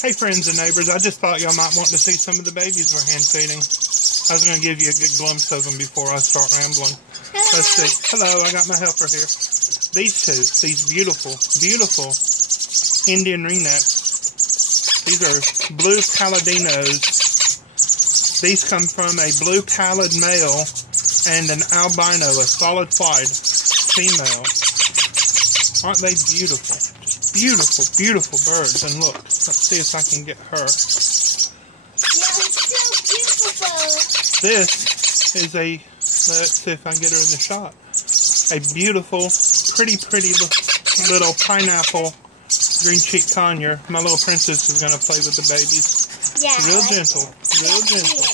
Hey friends and neighbors, I just thought y'all might want to see some of the babies we're hand feeding. I was going to give you a good glimpse of them before I start rambling. Hello. Let's see. Hello, I got my helper here. These two, these beautiful, beautiful Indian ringnecks. These are blue pallidinos. These come from a blue pallid male and an albino, a solid white female. Aren't they beautiful? Beautiful, beautiful birds. And look, let's see if I can get her. Yeah, it's so beautiful. This is a, let's see if I can get her in the shot. A beautiful, pretty little pineapple Greencheek conure. My little princess is going to play with the babies. Yeah. Real gentle, real gentle.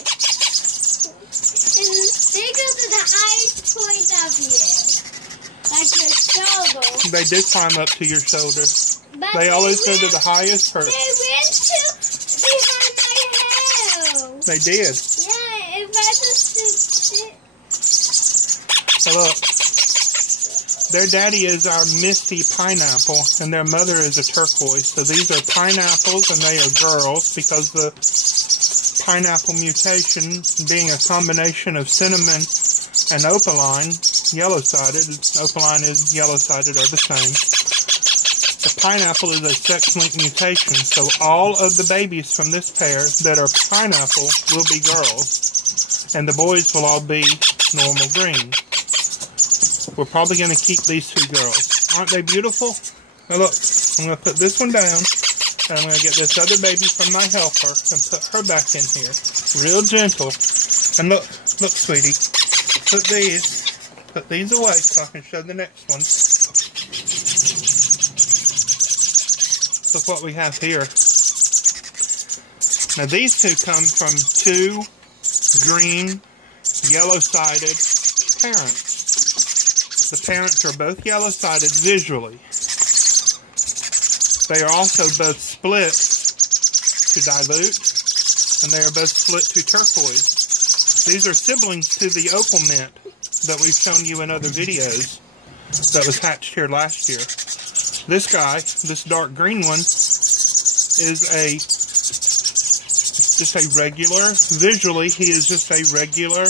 And they go to the highest point of you. Like your shoulder. They do climb up to your shoulder. But They always go to the highest perch. They went to behind my house. They did. Yeah, it was a So look, their daddy is our misty pineapple, and their mother is a turquoise. So these are pineapples, and they are girls, because the pineapple mutation being a combination of cinnamon and opaline, yellow-sided. Opaline is yellow-sided are the same. The pineapple is a sex-linked mutation, so all of the babies from this pair that are pineapple will be girls, and the boys will all be normal green. We're probably going to keep these two girls. Aren't they beautiful? Now look, I'm going to put this one down, and I'm going to get this other baby from my helper and put her back in here. Real gentle. And look, sweetie, put these away so I can show the next one. Look what we have here. Now these two come from two green, yellow-sided parents. The parents are both yellow-sided visually. They are also both split to dilute, and they are both split to turquoise. These are siblings to the opal mint that we've shown you in other videos that was hatched here last year. This guy, this dark green one, is just a regular, visually, he is just a regular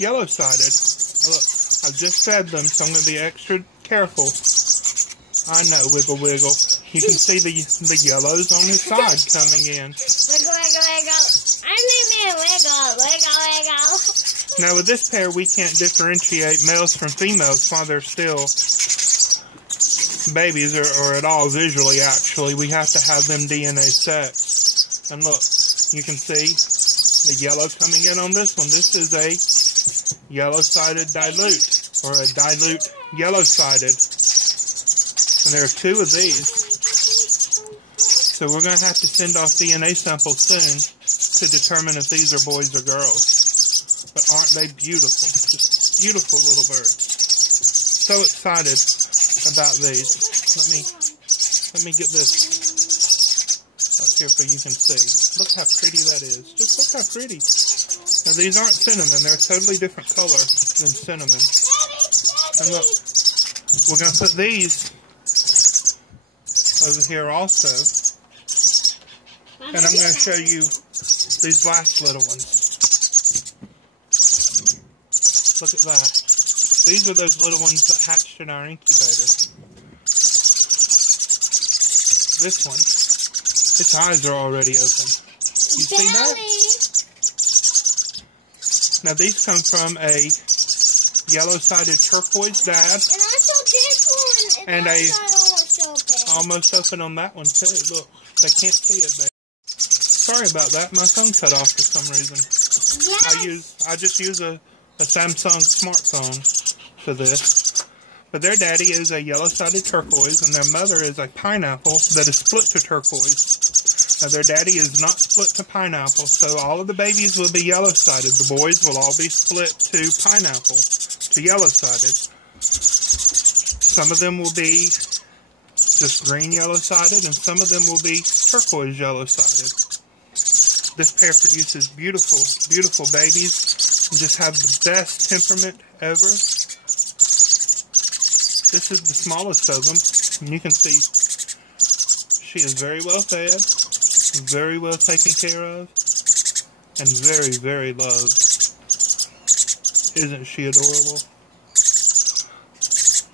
yellow-sided. Look, I just fed them, so I'm going to be extra careful. I know, wiggle, wiggle. You can see the yellows on his side coming in. Wiggle, wiggle, wiggle. I need me a wiggle, wiggle, wiggle. Now with this pair, we can't differentiate males from females while they're still babies or at all visually, actually. We have to have them DNA sex. And look, you can see the yellow coming in on this one. This is a yellow-sided dilute, or a dilute yellow-sided. And there are two of these. So we're going to have to send off DNA samples soon to determine if these are boys or girls. But aren't they beautiful? Just beautiful little birds. So excited about these. Let me get this up here so you can see. Look how pretty that is. Just look how pretty. Now these aren't cinnamon. They're a totally different color than cinnamon. And look, we're going to put these over here also. And I'm going to show you these last little ones. Look at that. These are those little ones that hatched in our incubator. This one, its eyes are already open. You see that? Now these come from a yellow-sided turquoise dad. And also this one. And a almost open. almost open on that one too. Look, they can't see it, babe. Sorry about that. My phone cut off for some reason. Yes. I just use a Samsung smartphone for this. But their daddy is a yellow-sided turquoise, and their mother is a pineapple that is split to turquoise. Now, their daddy is not split to pineapple, so all of the babies will be yellow-sided. The boys will all be split to pineapple, to yellow-sided. Some of them will be just green yellow-sided, and some of them will be turquoise yellow-sided. This pair produces beautiful, beautiful babies, and just have the best temperament ever. This is the smallest of them, and you can see she is very well fed, very well taken care of, and very, very loved. Isn't she adorable?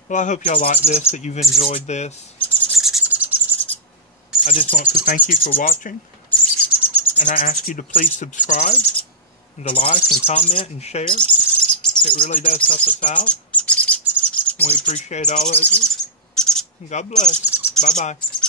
Well, I hope y'all like this, that you've enjoyed this. I just want to thank you for watching, and I ask you to please subscribe, and to like and comment and share. It really does help us out, and we appreciate all of you. And God bless. Bye-bye.